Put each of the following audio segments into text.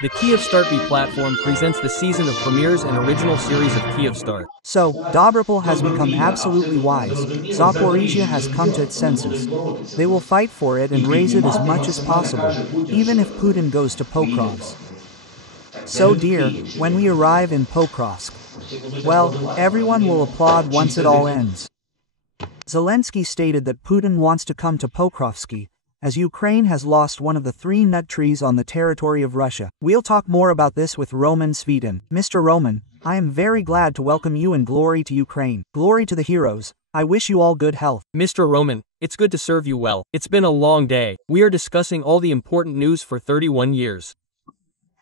The Kyivstar platform presents the season of premieres and original series of Kyivstar. So, Dobrapol has become absolutely wise. Zaporizhia has come to its senses. They will fight for it and raise it as much as possible, even if Putin goes to Pokrovsk. So dear, when we arrive in Pokrovsk, well, everyone will applaud once it all ends. Zelensky stated that Putin wants to come to Pokrovsky, as Ukraine has lost one of the 3 nut trees on the territory of Russia. We'll talk more about this with Romanon Svietan. Mr. Roman, I am very glad to welcome you in glory to Ukraine. Glory to the heroes. I wish you all good health. Mr. Roman, it's good to serve you well. It's been a long day. We are discussing all the important news for 31 years.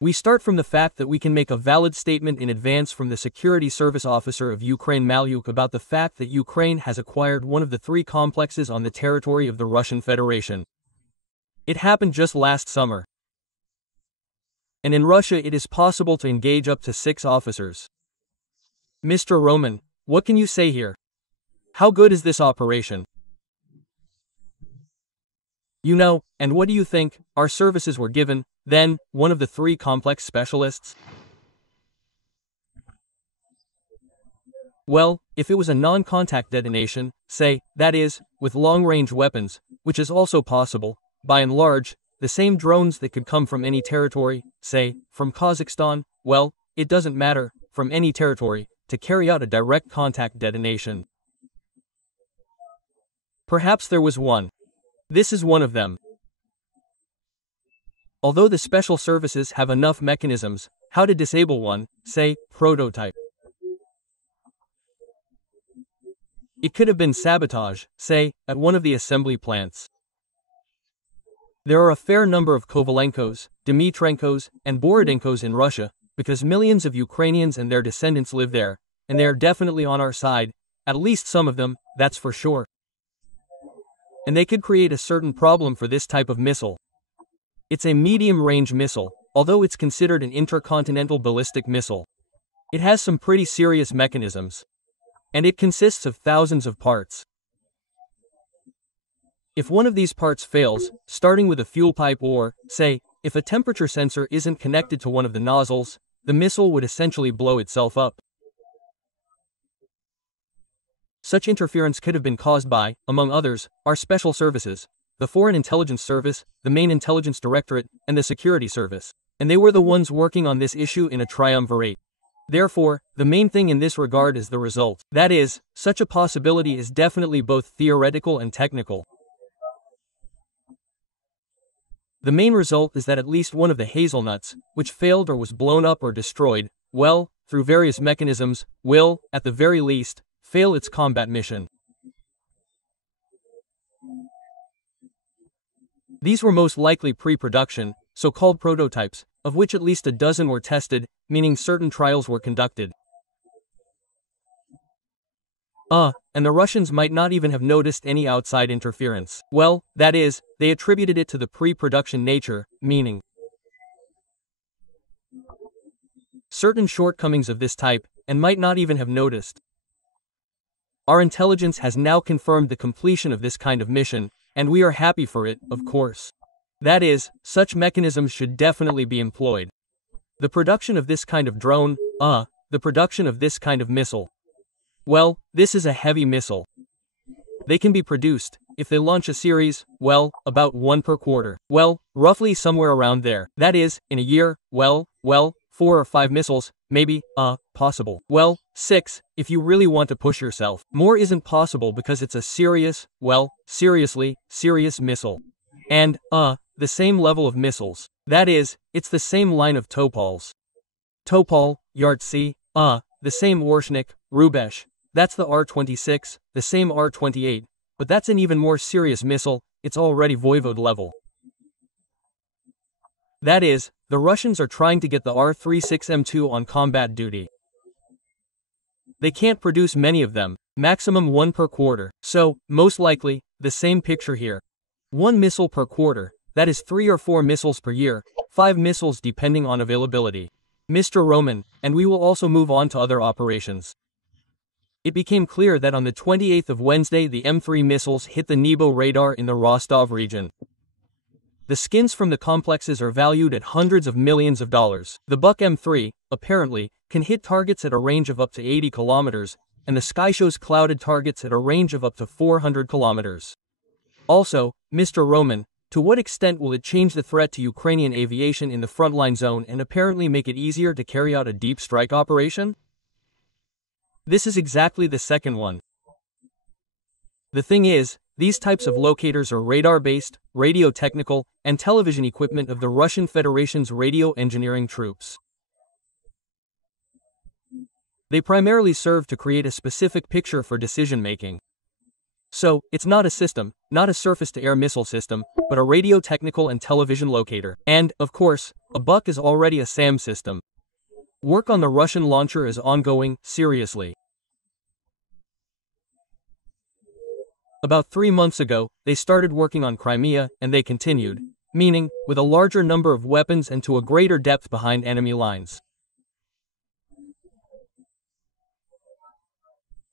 We start from the fact that we can make a valid statement in advance from the Security Service Officer of Ukraine Malyuk about the fact that Ukraine has acquired one of the 3 complexes on the territory of the Russian Federation. It happened just last summer. And in Russia it is possible to engage up to 6 officers. Mr. Roman, what can you say here? How good is this operation? You know, and what do you think, our services were given, then, one of the 3 complex specialists? Well, if it was a non-contact detonation, say, that is, with long-range weapons, which is also possible, by and large, the same drones that could come from any territory, say, from Kazakhstan, well, it doesn't matter, from any territory, to carry out a direct contact detonation. Perhaps there was one. This is one of them. Although the special services have enough mechanisms, how to disable one, say, prototype. It could have been sabotage, say, at one of the assembly plants. There are a fair number of Kovalenkos, Dmitrenkos, and Borodenkos in Russia, because millions of Ukrainians and their descendants live there, and they are definitely on our side, at least some of them, that's for sure. And they could create a certain problem for this type of missile. It's a medium-range missile, although it's considered an intercontinental ballistic missile. It has some pretty serious mechanisms. And it consists of thousands of parts. If one of these parts fails, starting with a fuel pipe or, say, if a temperature sensor isn't connected to one of the nozzles, the missile would essentially blow itself up. Such interference could have been caused by, among others, our special services, the Foreign Intelligence Service, the Main Intelligence Directorate, and the Security Service. And they were the ones working on this issue in a triumvirate. Therefore, the main thing in this regard is the result. That is, such a possibility is definitely both theoretical and technical. The main result is that at least one of the hazelnuts, which failed or was blown up or destroyed, well, through various mechanisms, will, at the very least, fail its combat mission. These were most likely pre-production, so-called prototypes, of which at least a dozen were tested, meaning certain trials were conducted. And the Russians might not even have noticed any outside interference. Well, that is, they attributed it to the pre-production nature, meaning certain shortcomings of this type, and might not even have noticed. Our intelligence has now confirmed the completion of this kind of mission, and we are happy for it, of course. That is, such mechanisms should definitely be employed. The production of this kind of drone, the production of this kind of missile. Well, this is a heavy missile. They can be produced, if they launch a series, well, about 1 per quarter. Well, roughly somewhere around there. That is, in a year, well, 4 or 5 missiles, maybe, possible. Well, 6, if you really want to push yourself. More isn't possible because it's a serious, well, seriously, serious missile. And, the same level of missiles. That is, it's the same line of Topols. Topol, Yartsi, the same Oрешник, Rubesh. That's the R-26, the same R-28, but that's an even more serious missile, it's already Voivode level. That is, the Russians are trying to get the R-36M2 on combat duty. They can't produce many of them, maximum 1 per quarter, so, most likely, the same picture here. 1 missile per quarter, that is 3 or 4 missiles per year, 5 missiles depending on availability. Mr. Roman, and we will also move on to other operations. It became clear that on the 28th of Wednesday the M3 missiles hit the Nebo radar in the Rostov region. The skins from the complexes are valued at hundreds of millions of dollars. The Buck M3, apparently, can hit targets at a range of up to 80 kilometers, and the Sky shows clouded targets at a range of up to 400 kilometers. Also, Mr. Roman, to what extent will it change the threat to Ukrainian aviation in the frontline zone and apparently make it easier to carry out a deep strike operation? This is exactly the second one. The thing is, these types of locators are radar-based, radio-technical, and television equipment of the Russian Federation's radio engineering troops. They primarily serve to create a specific picture for decision-making. So, it's not a system, not a surface-to-air missile system, but a radio-technical and television locator. And, of course, a Buck is already a SAM system. Work on the Russian launcher is ongoing, seriously. About 3 months ago, they started working on Crimea, and they continued, meaning, with a larger number of weapons and to a greater depth behind enemy lines.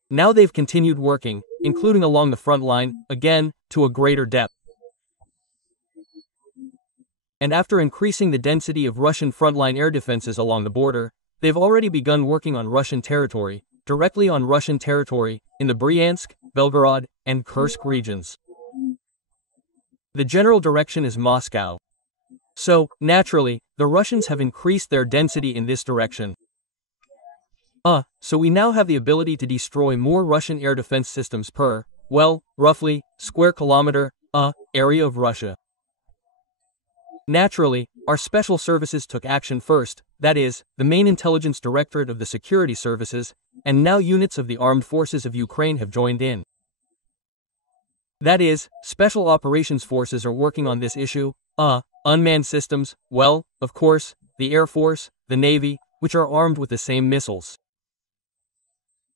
Now they've continued working, including along the front line, again, to a greater depth. And after increasing the density of Russian frontline air defenses along the border, they've already begun working on Russian territory, directly on Russian territory, in the Bryansk, Belgorod, and Kursk regions. The general direction is Moscow. So, naturally, the Russians have increased their density in this direction. So we now have the ability to destroy more Russian air defense systems per, well, roughly, square kilometer, area of Russia. Naturally, our special services took action first, that is, the main intelligence directorate of the security services, and now units of the armed forces of Ukraine have joined in. That is, special operations forces are working on this issue. Unmanned systems, well, of course, the Air Force, the Navy, which are armed with the same missiles.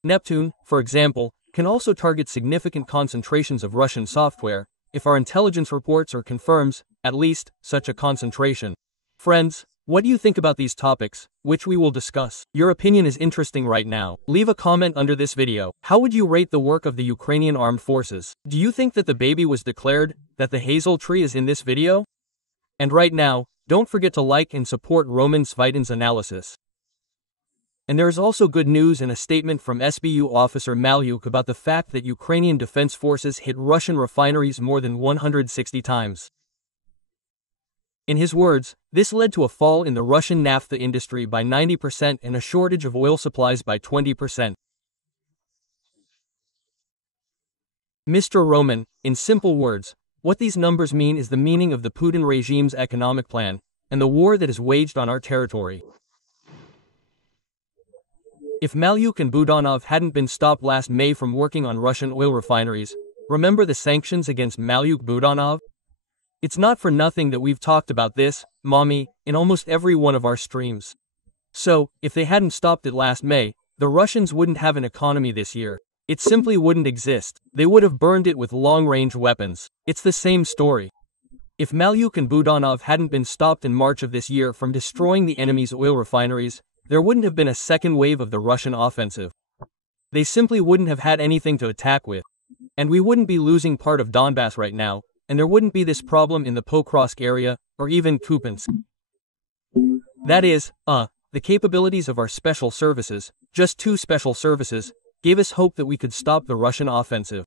Neptune, for example, can also target significant concentrations of Russian software, if our intelligence reports or confirms, at least, such a concentration. Friends, what do you think about these topics, which we will discuss? Your opinion is interesting right now. Leave a comment under this video. How would you rate the work of the Ukrainian armed forces? Do you think that the baby was declared, that the hazel tree is in this video? And right now, don't forget to like and support Romanom Svitan's analysis. And there is also good news and a statement from SBU officer Maluk about the fact that Ukrainian defense forces hit Russian refineries more than 160 times. In his words, this led to a fall in the Russian naphtha industry by 90% and a shortage of oil supplies by 20%. Mr. Roman, in simple words, what these numbers mean is the meaning of the Putin regime's economic plan, and the war that is waged on our territory. If Maluk and Budanov hadn't been stopped last May from working on Russian oil refineries, remember the sanctions against Maluk-Budanov? It's not for nothing that we've talked about this, mommy, in almost every one of our streams. So, if they hadn't stopped it last May, the Russians wouldn't have an economy this year. It simply wouldn't exist. They would have burned it with long-range weapons. It's the same story. If Maluk and Budanov hadn't been stopped in March of this year from destroying the enemy's oil refineries, there wouldn't have been a second wave of the Russian offensive. They simply wouldn't have had anything to attack with. And we wouldn't be losing part of Donbass right now, and there wouldn't be this problem in the Pokrovsk area, or even Kupiansk. That is, the capabilities of our special services, just 2 special services, gave us hope that we could stop the Russian offensive.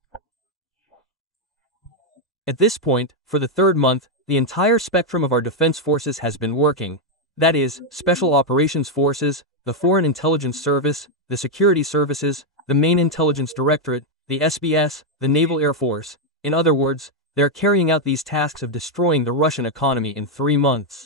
At this point, for the 3rd month, the entire spectrum of our defense forces has been working. That is, Special Operations Forces, the Foreign Intelligence Service, the Security Services, the Main Intelligence Directorate, the SBS, the Naval Air Force. In other words, they're carrying out these tasks of destroying the Russian economy in 3 months.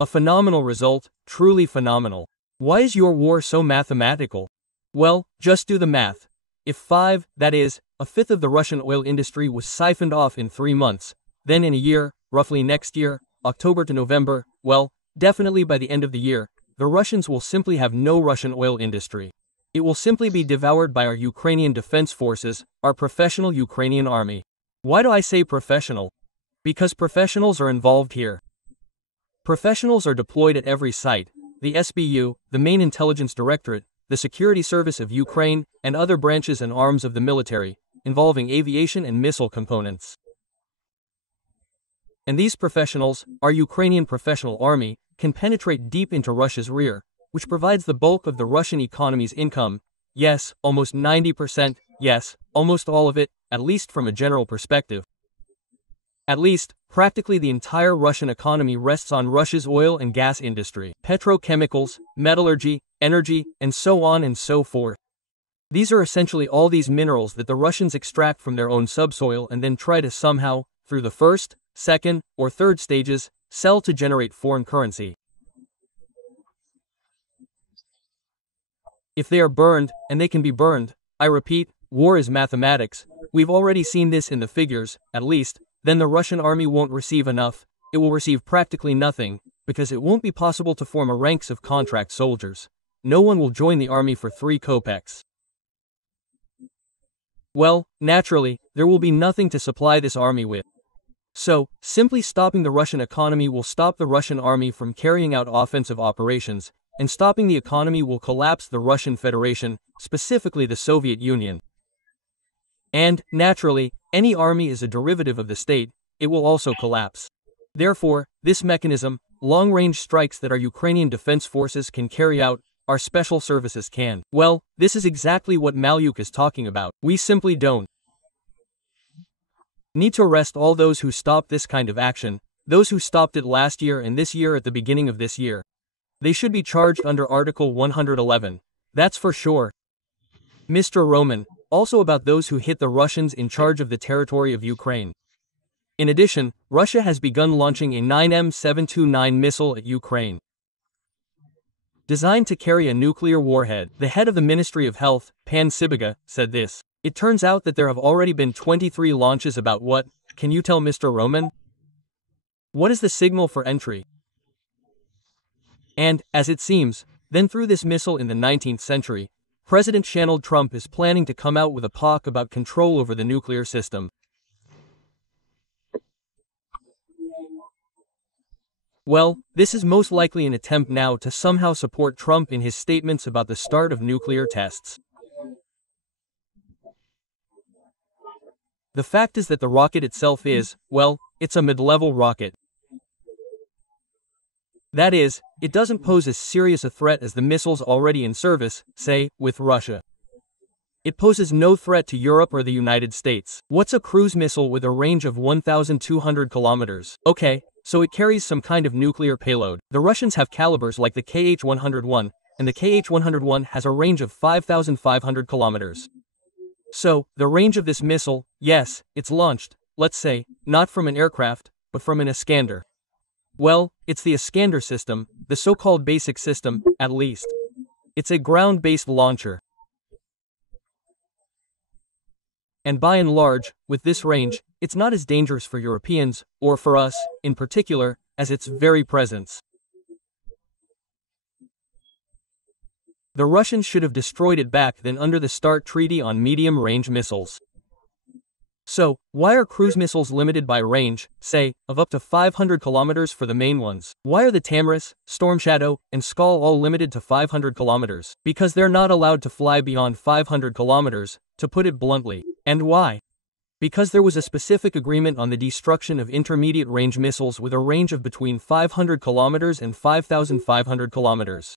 A phenomenal result, truly phenomenal. Why is your war so mathematical? Well, just do the math. If that is, a fifth of the Russian oil industry was siphoned off in 3 months, then in a year, roughly next year, October to November, well, definitely by the end of the year, the Russians will simply have no Russian oil industry. It will simply be devoured by our Ukrainian defense forces, our professional Ukrainian army. Why do I say professional? Because professionals are involved here. Professionals are deployed at every site, the SBU, the Main Intelligence Directorate, the Security Service of Ukraine, and other branches and arms of the military, involving aviation and missile components. And these professionals, our Ukrainian professional army, can penetrate deep into Russia's rear, which provides the bulk of the Russian economy's income. Yes, almost 90%, yes, almost all of it, at least from a general perspective. At least, practically the entire Russian economy rests on Russia's oil and gas industry, petrochemicals, metallurgy, energy, and so on and so forth. These are essentially all these minerals that the Russians extract from their own subsoil and then try to somehow, through the first, second, or third stages, sell to generate foreign currency. If they are burned, and they can be burned, I repeat, war is mathematics, we've already seen this in the figures, at least, then the Russian army won't receive enough, it will receive practically nothing, because it won't be possible to form a ranks of contract soldiers. No one will join the army for 3 kopecks. Well, naturally, there will be nothing to supply this army with. So, simply stopping the Russian economy will stop the Russian army from carrying out offensive operations, and stopping the economy will collapse the Russian Federation, specifically the Soviet Union. And, naturally, any army is a derivative of the state, it will also collapse. Therefore, this mechanism, long-range strikes that our Ukrainian defense forces can carry out, our special services can. Well, this is exactly what Maluk is talking about. We simply don't need to arrest all those who stopped this kind of action, those who stopped it last year and this year at the beginning of this year. They should be charged under Article 111. That's for sure. Mr. Roman, also about those who hit the Russians in charge of the territory of Ukraine. In addition, Russia has begun launching a 9M729 missile at Ukraine. Designed to carry a nuclear warhead, the head of the Ministry of Health, Pan Sibiga, said this. It turns out that there have already been 23 launches. About what, can you tell Mr. Roman? What is the signal for entry? And, as it seems, then through this missile in the 19th century, President Donald Trump is planning to come out with a talk about control over the nuclear system. Well, this is most likely an attempt now to somehow support Trump in his statements about the start of nuclear tests. The fact is that the rocket itself is, well, it's a mid-level rocket. That is, it doesn't pose as serious a threat as the missiles already in service, say, with Russia. It poses no threat to Europe or the United States. What's a cruise missile with a range of 1,200 kilometers? Okay, so it carries some kind of nuclear payload. The Russians have calibers like the KH-101, and the KH-101 has a range of 5,500 kilometers. So, the range of this missile, yes, it's launched, let's say, not from an aircraft, but from an Iskander. Well, it's the Iskander system, the so-called basic system, at least. It's a ground-based launcher. And by and large, with this range, it's not as dangerous for Europeans, or for us, in particular, as its very presence. The Russians should have destroyed it back then under the START Treaty on medium-range missiles. So, why are cruise missiles limited by range, say, of up to 500 kilometers for the main ones? Why are the Tamris, Storm Shadow, and Skal all limited to 500 kilometers? Because they're not allowed to fly beyond 500 kilometers, to put it bluntly. And why? Because there was a specific agreement on the destruction of intermediate-range missiles with a range of between 500 kilometers and 5,500 kilometers.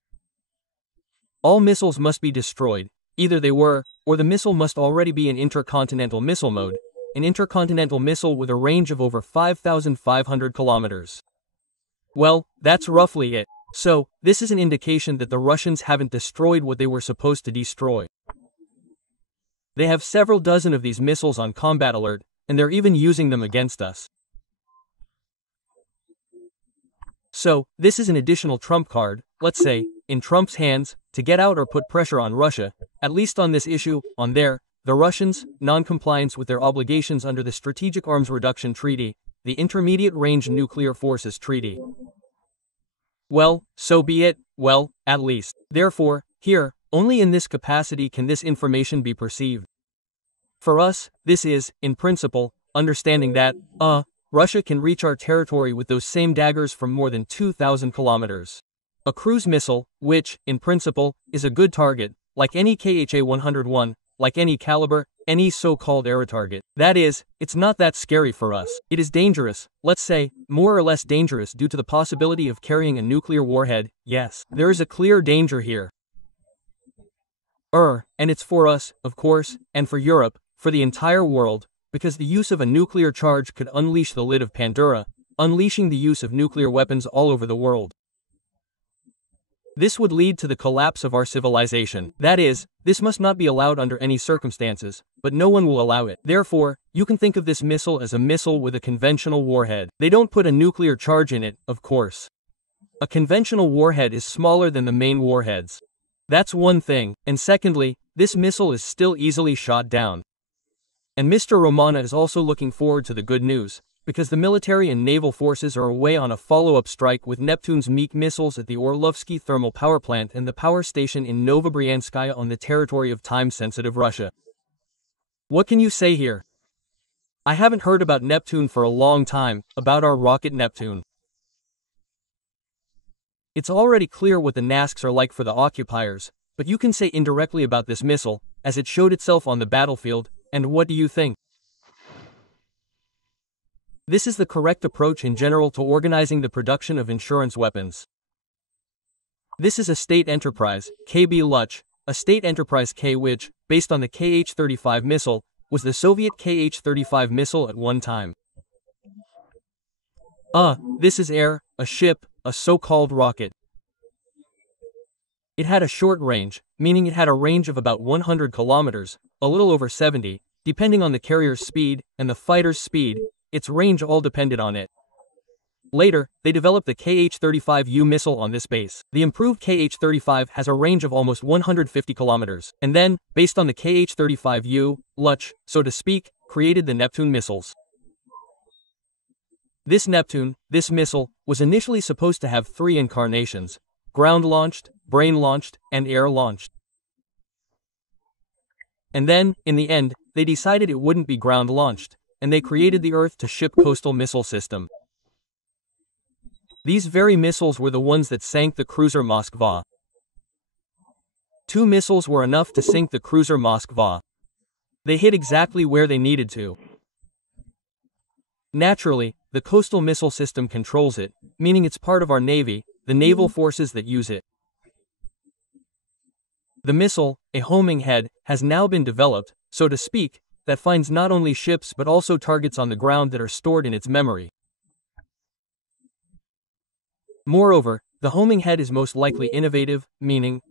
All missiles must be destroyed, either they were, or the missile must already be in intercontinental missile mode, an intercontinental missile with a range of over 5,500 kilometers. Well, that's roughly it. So, this is an indication that the Russians haven't destroyed what they were supposed to destroy. They have several dozen of these missiles on combat alert, and they're even using them against us. So, this is an additional trump card, let's say, in Trump's hands, to get out or put pressure on Russia, at least on this issue, on the Russians' non-compliance with their obligations under the Strategic Arms Reduction Treaty, the Intermediate Range Nuclear Forces Treaty. Well, so be it, well, at least. Therefore, here, only in this capacity can this information be perceived. For us, this is, in principle, understanding that, Russia can reach our territory with those same daggers from more than 2,000 kilometers. A cruise missile, which, in principle, is a good target, like any KHA-101, like any caliber, any so-called air target. That is, it's not that scary for us. It is dangerous, let's say, more or less dangerous due to the possibility of carrying a nuclear warhead. Yes, there is a clear danger here. And it's for us, of course, and for Europe, for the entire world, because the use of a nuclear charge could unleash the lid of Pandora, unleashing the use of nuclear weapons all over the world. This would lead to the collapse of our civilization. That is, this must not be allowed under any circumstances, but no one will allow it. Therefore, you can think of this missile as a missile with a conventional warhead. They don't put a nuclear charge in it, of course. A conventional warhead is smaller than the main warheads. That's one thing, and secondly, this missile is still easily shot down. And Mr. Romana is also looking forward to the good news, because the military and naval forces are away on a follow-up strike with Neptune's Meek missiles at the Orlovsky thermal power plant and the power station in Novobryanskaya on the territory of time-sensitive Russia. What can you say here? I haven't heard about Neptune for a long time, about our rocket Neptune. It's already clear what the NASCs are like for the occupiers, but you can say indirectly about this missile, as it showed itself on the battlefield, and what do you think? This is the correct approach in general to organizing the production of insurance weapons. This is a state enterprise, KB Luch, a state enterprise K which, based on the KH-35 missile, was the Soviet KH-35 missile at one time. This is air, a ship, a so-called rocket. It had a short range, meaning it had a range of about 100 kilometers, a little over 70, depending on the carrier's speed and the fighter's speed. Its range all depended on it. Later, they developed the KH-35U missile on this base. The improved KH-35 has a range of almost 150 kilometers, and then, based on the KH-35U, Luch, so to speak, created the Neptune missiles. This Neptune, this missile, was initially supposed to have 3 incarnations: ground-launched, brain-launched, and air-launched. And then, in the end, they decided it wouldn't be ground-launched, and they created the Earth-to-Ship coastal missile system. These very missiles were the ones that sank the cruiser Moskva. 2 missiles were enough to sink the cruiser Moskva. They hit exactly where they needed to. Naturally, the coastal missile system controls it, meaning it's part of our navy, the naval forces that use it. The missile, a homing head, has now been developed, so to speak, that finds not only ships but also targets on the ground that are stored in its memory. Moreover, the homing head is most likely innovative, meaning,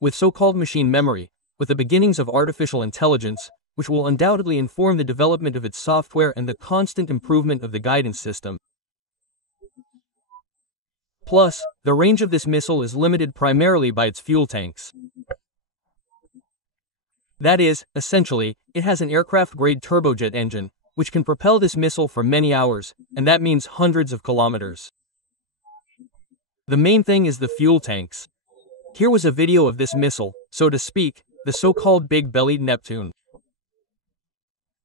with so-called machine memory, with the beginnings of artificial intelligence, which will undoubtedly inform the development of its software and the constant improvement of the guidance system. Plus, the range of this missile is limited primarily by its fuel tanks. That is, essentially, it has an aircraft-grade turbojet engine, which can propel this missile for many hours, and that means hundreds of kilometers. The main thing is the fuel tanks. Here was a video of this missile, so to speak, the so-called big-bellied Neptune.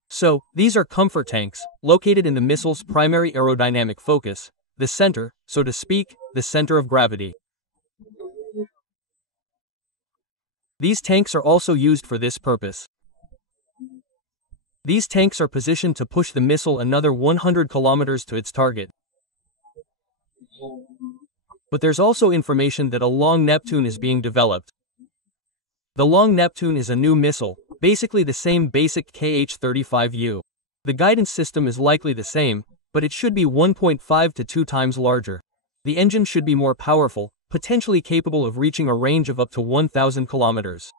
So, these are comfort tanks, located in the missile's primary aerodynamic focus, the center, so to speak, the center of gravity. These tanks are also used for this purpose. These tanks are positioned to push the missile another 100 kilometers to its target. But there's also information that a long Neptune is being developed. The long Neptune is a new missile, basically the same basic KH-35U. The guidance system is likely the same, but it should be 1.5 to 2 times larger. The engine should be more powerful, potentially capable of reaching a range of up to 1,000 kilometers.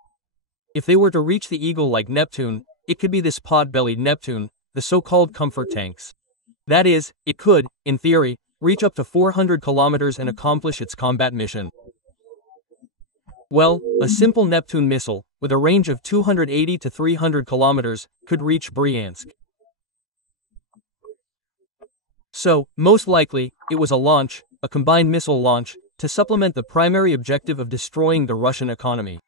If they were to reach the Eagle-like Neptune, it could be this pod-bellied Neptune, the so-called comfort tanks. That is, it could, in theory, reach up to 400 kilometers and accomplish its combat mission. Well, a simple Neptune missile, with a range of 280 to 300 kilometers, could reach Bryansk. So, most likely, it was a launch, a combined missile launch, to supplement the primary objective of destroying the Russian economy.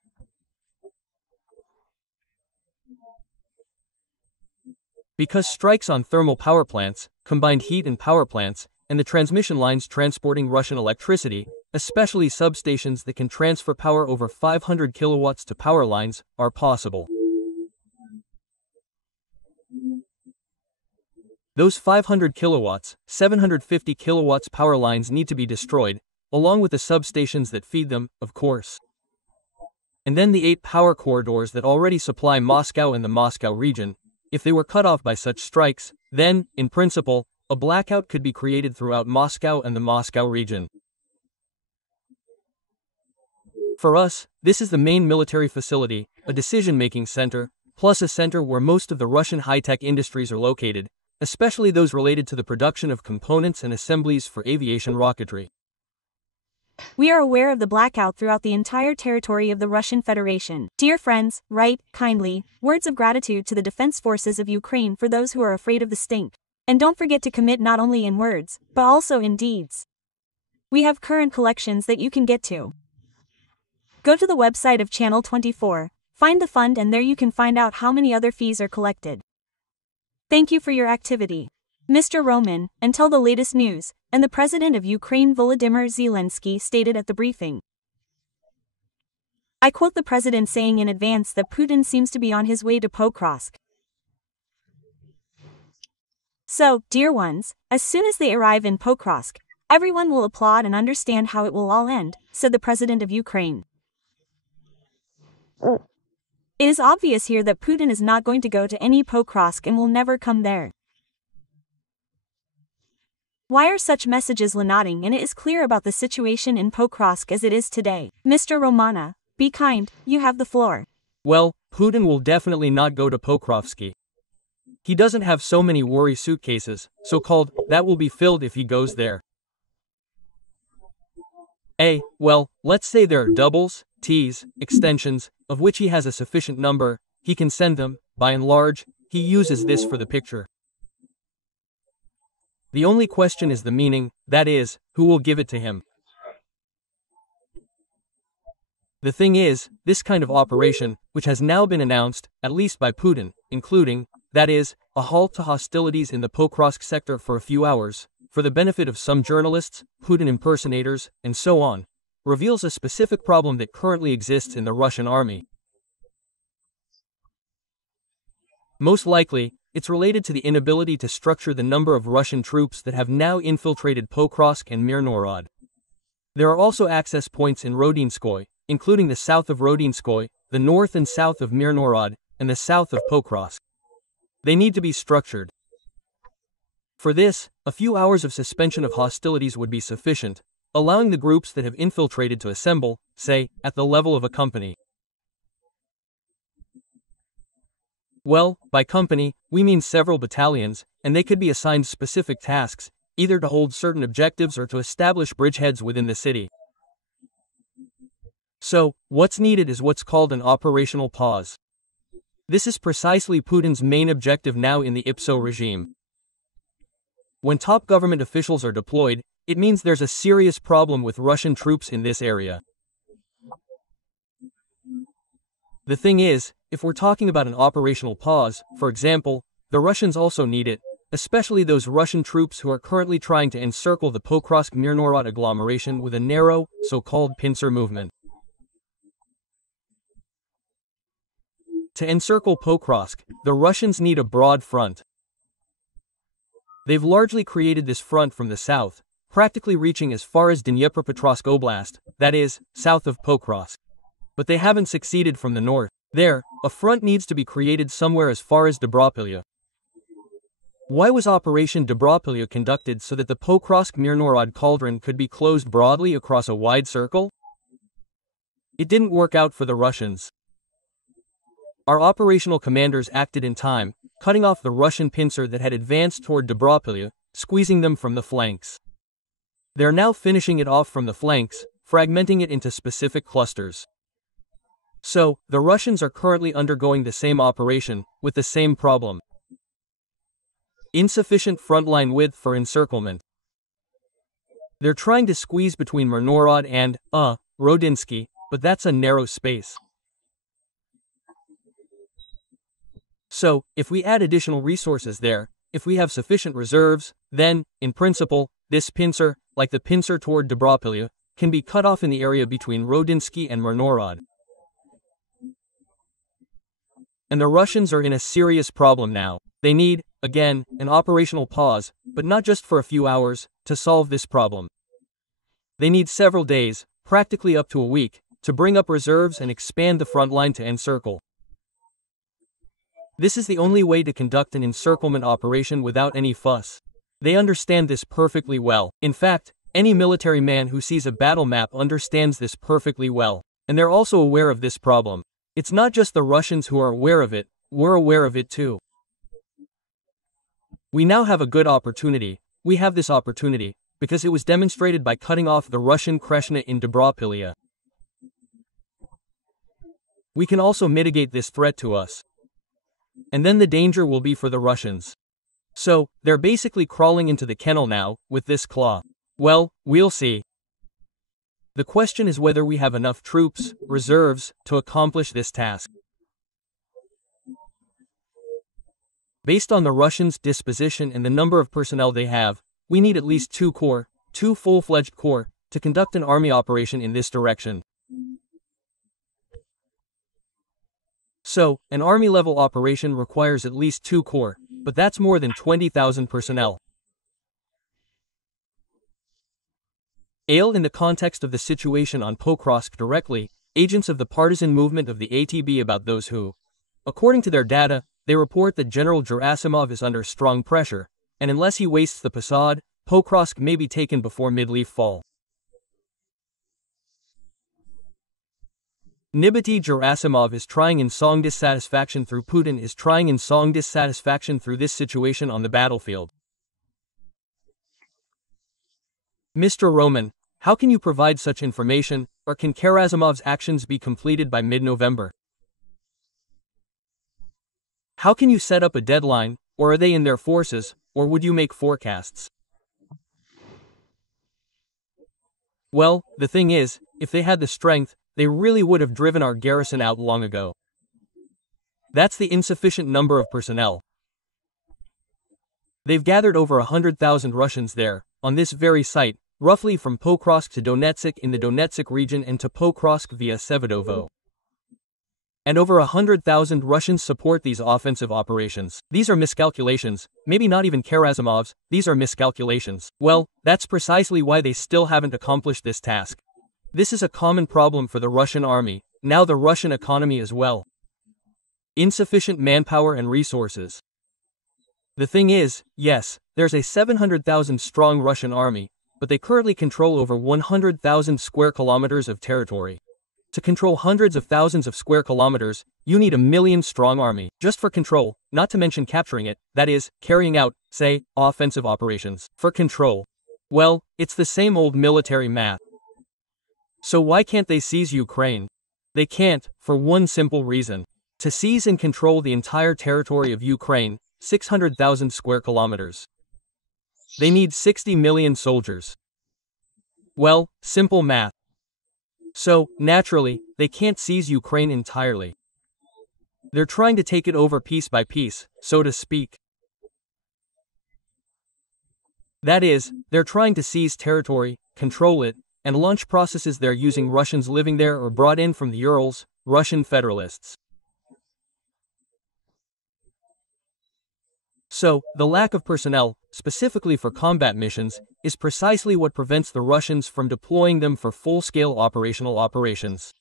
Because strikes on thermal power plants, combined heat and power plants, and the transmission lines transporting Russian electricity, especially substations that can transfer power over 500 kilowatts to power lines, are possible. Those 500 kilowatts, 750 kilowatts power lines need to be destroyed, along with the substations that feed them, of course. And then the 8 power corridors that already supply Moscow and the Moscow region. If they were cut off by such strikes, then, in principle, a blackout could be created throughout Moscow and the Moscow region. For us, this is the main military facility, a decision-making center, plus a center where most of the Russian high-tech industries are located, especially those related to the production of components and assemblies for aviation rocketry. We are aware of the blackout throughout the entire territory of the Russian Federation. Dear friends, write, kindly, words of gratitude to the defense forces of Ukraine for those who are afraid of the stink. And don't forget to commit not only in words, but also in deeds. We have current collections that you can get to. Go to the website of Channel 24, find the fund, and there you can find out how many other fees are collected. Thank you for your activity, Mr. Roman, until the latest news, and the President of Ukraine Volodymyr Zelensky stated at the briefing. I quote the President saying in advance that Putin seems to be on his way to Pokrovsk. So, dear ones, as soon as they arrive in Pokrovsk, everyone will applaud and understand how it will all end, said the President of Ukraine. It is obvious here that Putin is not going to go to any Pokrovsk and will never come there. Why are such messages nodding? And it is clear about the situation in Pokrovsk as it is today. Mr. Romana, be kind, you have the floor. Well, Putin will definitely not go to Pokrovsky. He doesn't have so many worry suitcases, so-called, that will be filled if he goes there. Well, let's say there are doubles, T's, extensions, of which he has a sufficient number, he can send them, by and large, he uses this for the picture. The only question is the meaning, that is, who will give it to him. The thing is, this kind of operation, which has now been announced, at least by Putin, including, that is, a halt to hostilities in the Pokrovsk sector for a few hours, for the benefit of some journalists, Putin impersonators, and so on, reveals a specific problem that currently exists in the Russian army. Most likely, it's related to the inability to structure the number of Russian troops that have now infiltrated Pokrovsk and Mirnorod. There are also access points in Rodinskoy, including the south of Rodinskoy, the north and south of Mirnorod, and the south of Pokrovsk. They need to be structured. For this, a few hours of suspension of hostilities would be sufficient, allowing the groups that have infiltrated to assemble, say, at the level of a company. Well, by company, we mean several battalions, and they could be assigned specific tasks, either to hold certain objectives or to establish bridgeheads within the city. So, what's needed is what's called an operational pause. This is precisely Putin's main objective now in the IPSO regime. When top government officials are deployed, it means there's a serious problem with Russian troops in this area. The thing is, if we're talking about an operational pause, for example, the Russians also need it, especially those Russian troops who are currently trying to encircle the Pokrovsk-Mirnorod agglomeration with a narrow, so-called pincer movement. To encircle Pokrovsk, the Russians need a broad front. They've largely created this front from the south, practically reaching as far as Dnipropetrovsk Oblast, that is, south of Pokrovsk. But they haven't succeeded from the north. There, a front needs to be created somewhere as far as Dobropilya. Why was Operation Dobropilya conducted so that the Pokrovsk-Mirnorod cauldron could be closed broadly across a wide circle? It didn't work out for the Russians. Our operational commanders acted in time, cutting off the Russian pincer that had advanced toward Dobropilya, squeezing them from the flanks. They're now finishing it off from the flanks, fragmenting it into specific clusters. So, the Russians are currently undergoing the same operation, with the same problem. Insufficient frontline width for encirclement. They're trying to squeeze between Mirnorod and, Rodinsky, but that's a narrow space. So, if we add additional resources there, if we have sufficient reserves, then, in principle, this pincer, like the pincer toward Dobropilya, can be cut off in the area between Rodinsky and Mirnorod. And the Russians are in a serious problem now. They need, again, an operational pause, but not just for a few hours, to solve this problem. They need several days, practically up to a week, to bring up reserves and expand the front line to encircle. This is the only way to conduct an encirclement operation without any fuss. They understand this perfectly well. In fact, any military man who sees a battle map understands this perfectly well. And they're also aware of this problem. It's not just the Russians who are aware of it, we're aware of it too. We now have a good opportunity. We have this opportunity, because it was demonstrated by cutting off the Russian Kreshna in Dobropilya. We can also mitigate this threat to us. And then the danger will be for the Russians. So, they're basically crawling into the kennel now, with this claw. Well, we'll see. The question is whether we have enough troops, reserves, to accomplish this task. Based on the Russians' disposition and the number of personnel they have, we need at least two full-fledged corps, to conduct an army operation in this direction. So, an army-level operation requires at least 2 corps, but that's more than 20,000 personnel. In the context of the situation on Pokrovsk directly, agents of the partisan movement of the ATB about those who, according to their data, they report that General Gerasimov is under strong pressure, and unless he wastes the Posad, Pokrovsk may be taken before mid-leaf fall. Nibati Gerasimov is trying in song dissatisfaction through Putin is trying in song dissatisfaction through this situation on the battlefield. Mr. Roman, how can you provide such information, or can Gerasimov's actions be completed by mid-November? How can you set up a deadline, or are they in their forces, or would you make forecasts? Well, the thing is, if they had the strength, they really would have driven our garrison out long ago. That's the insufficient number of personnel. They've gathered over 100,000 Russians there, on this very site, roughly from Pokrovsk to Donetsk in the Donetsk region and to Pokrovsk via Sevedovo. And over 100,000 Russians support these offensive operations. These are miscalculations, maybe not even Gerasimov's, these are miscalculations. Well, that's precisely why they still haven't accomplished this task. This is a common problem for the Russian army, now the Russian economy as well. Insufficient manpower and resources. The thing is, yes, there's a 700,000 strong Russian army, but they currently control over 100,000 square kilometers of territory. To control hundreds of thousands of square kilometers, you need a 1 million strong army, just for control, not to mention capturing it, that is, carrying out, say, offensive operations. For control. Well, it's the same old military math. So why can't they seize Ukraine? They can't, for one simple reason. To seize and control the entire territory of Ukraine, 600,000 square kilometers. They need 60 million soldiers. Well, simple math. So, naturally, they can't seize Ukraine entirely. They're trying to take it over piece by piece, so to speak. That is, they're trying to seize territory, control it, and launch processes there using Russians living there or brought in from the Urals, Russian federalists. So, the lack of personnel, specifically for combat missions, is precisely what prevents the Russians from deploying them for full-scale operational operations.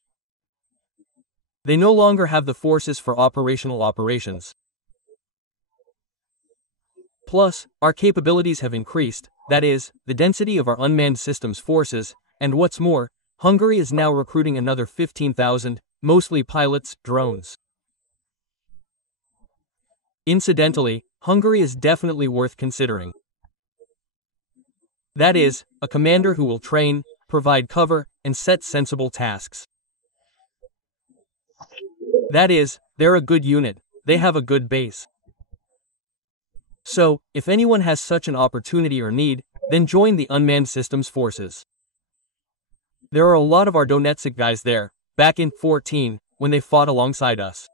They no longer have the forces for operational operations. Plus, our capabilities have increased, that is, the density of our unmanned systems forces, and what's more, Hungary is now recruiting another 15,000, mostly pilots, drones. Incidentally, Hungary is definitely worth considering. That is, a commander who will train, provide cover, and set sensible tasks. That is, they're a good unit, they have a good base. So, if anyone has such an opportunity or need, then join the unmanned systems forces. There are a lot of our Donetsk guys there, back in 2014, when they fought alongside us.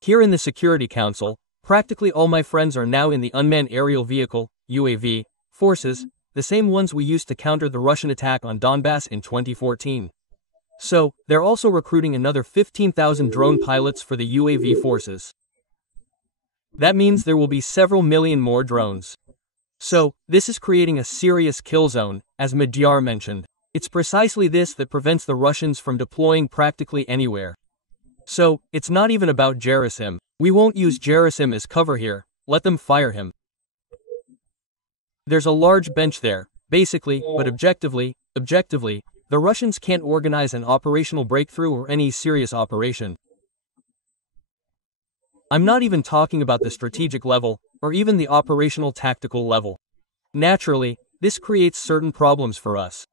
Here in the Security Council, practically all my friends are now in the unmanned aerial vehicle, UAV, forces, the same ones we used to counter the Russian attack on Donbass in 2014. So, they're also recruiting another 15,000 drone pilots for the UAV forces. That means there will be several million more drones. So, this is creating a serious kill zone, as Midyar mentioned. It's precisely this that prevents the Russians from deploying practically anywhere. So, it's not even about Gerasim. We won't use Gerasim as cover here, let them fire him. There's a large bench there, basically, but objectively, the Russians can't organize an operational breakthrough or any serious operation. I'm not even talking about the strategic level, or even the operational tactical level. Naturally, this creates certain problems for us.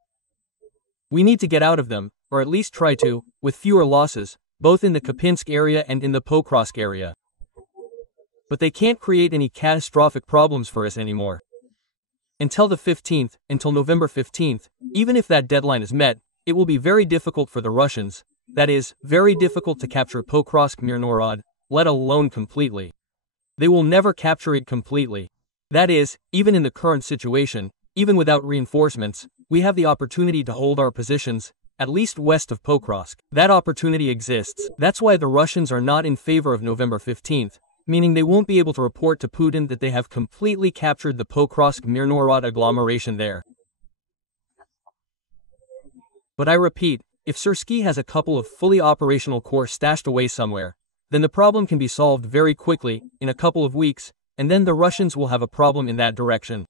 We need to get out of them, or at least try to, with fewer losses, both in the Kapinsk area and in the Pokrovsk area. But they can't create any catastrophic problems for us anymore. Until the 15th, until November 15th, even if that deadline is met, it will be very difficult for the Russians, that is, very difficult to capture Pokrovsk-Mirnorod, let alone completely. They will never capture it completely. That is, even in the current situation, even without reinforcements, we have the opportunity to hold our positions, at least west of Pokrovsk. That opportunity exists. That's why the Russians are not in favor of November 15th, meaning they won't be able to report to Putin that they have completely captured the Pokrovsk-Mirnorod agglomeration there. But I repeat, if Syrskyi has a couple of fully operational corps stashed away somewhere, then the problem can be solved very quickly, in a couple of weeks, and then the Russians will have a problem in that direction.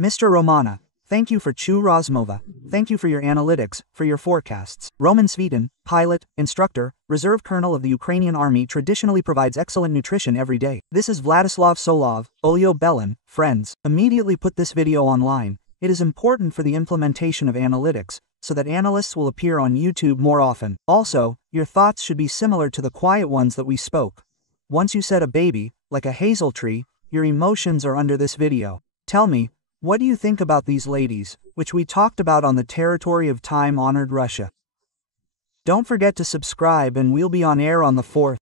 Mr. Romana, thank you for Chu Rozmova, thank you for your analytics, for your forecasts. Roman Svietan, pilot, instructor, reserve colonel of the Ukrainian army traditionally provides excellent nutrition every day. This is Vladislav Solov, Olga Billan, friends. Immediately put this video online. It is important for the implementation of analytics, so that analysts will appear on YouTube more often. Also, your thoughts should be similar to the quiet ones that we spoke. Once you said a baby, like a hazel tree, your emotions are under this video. Tell me, what do you think about these ladies, which we talked about on the territory of time-honored Russia? Don't forget to subscribe and we'll be on air on the 4th.